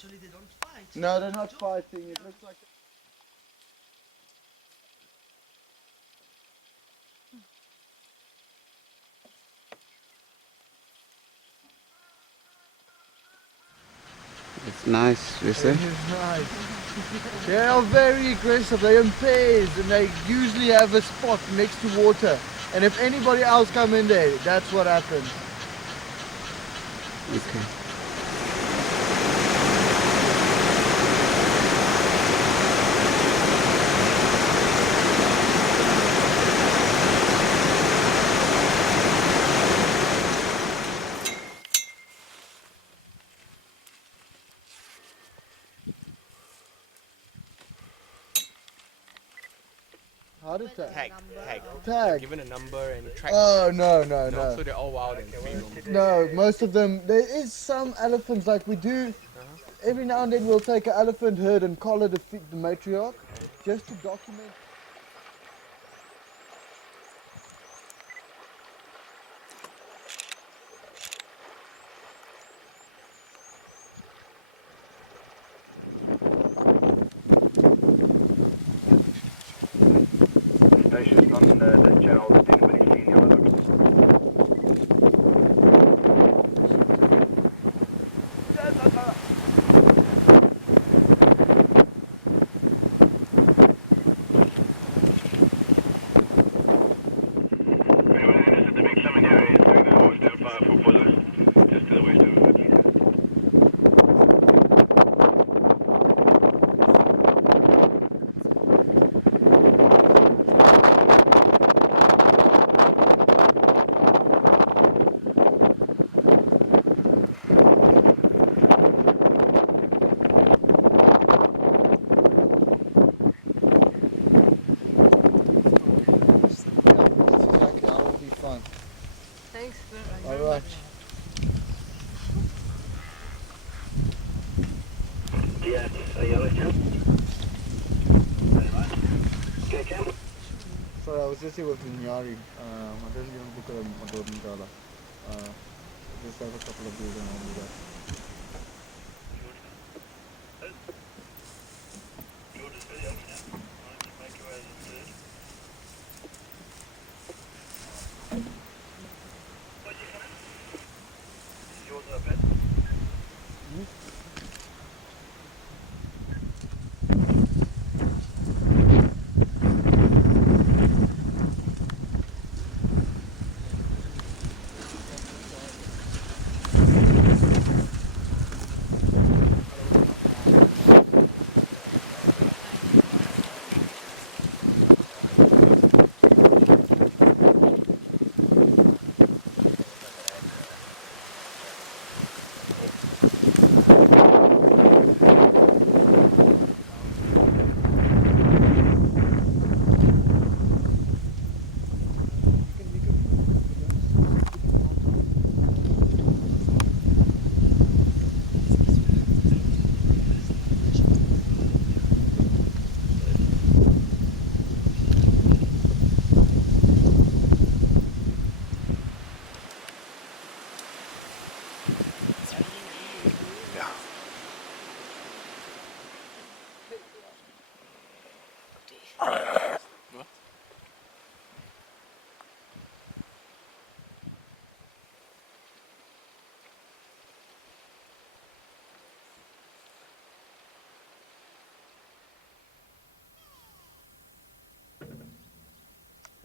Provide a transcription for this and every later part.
Literally, they don't fight. No, they're not fighting. It looks like. It's nice, you see? It is nice. They are very aggressive. They're in pairs and they usually have a spot next to water. And if anybody else come in there, that's what happens. Okay. How to tag? Tag. Tag. Given a number and track. Oh, no. So they're all wild and free roam. No, most of them. There is some elephants like we do. Every now and then we'll take an elephant herd and collar the matriarch just to document. Stations on the channel didn't really see any other dogs. Thanks very All right. much. Yeah, a yellow cam. Okay, cam. Sorry, I was just here with Nyari. I didn't even book a Madonna Gala. Just have a couple of days and I'll do that.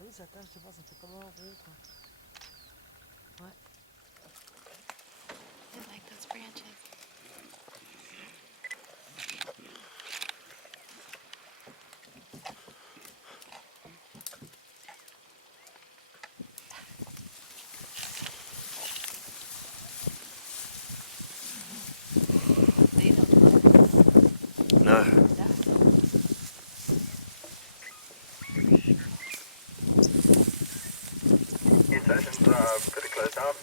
Oui, ça tâche, je sais pas, ça fait comment un peu, toi. Ouais. I like those branches. They don't look. No. Yeah. These stations are pretty close down.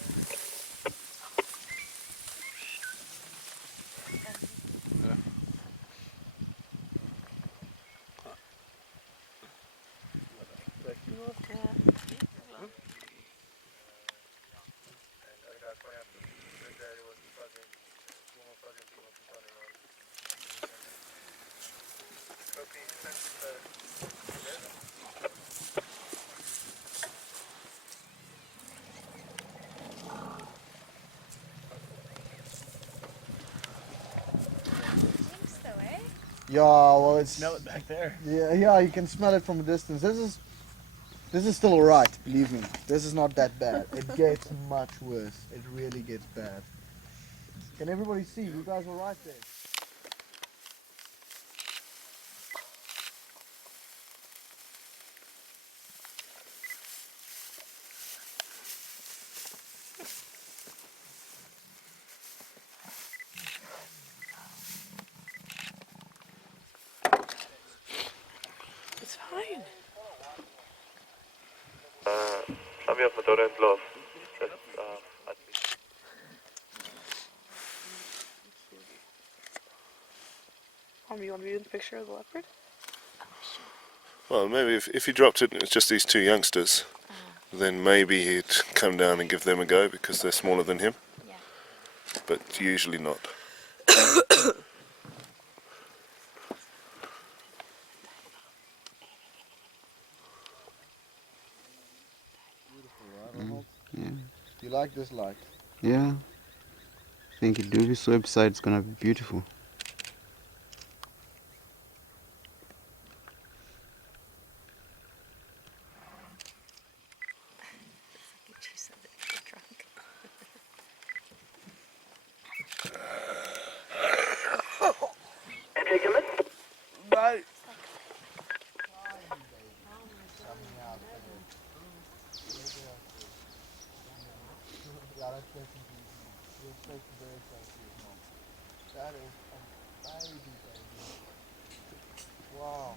Yeah, well, it's Smell it back there. yeah, you can smell it from a distance. This is still alright, believe me. This is not that bad. It gets much worse. It really gets bad. Can everybody see? You guys are right there. It's fine. Sabi auf Motorrad los. Mom, you want me to do the picture of the leopard? Well, maybe if he dropped it and it's just these two youngsters, then maybe he'd come down and give them a go because they're smaller than him. Yeah. But usually not. Yeah. You like this light? Yeah. I think it do this website is gonna be beautiful. She said that you're drunk. Right. That is a baby. Wow.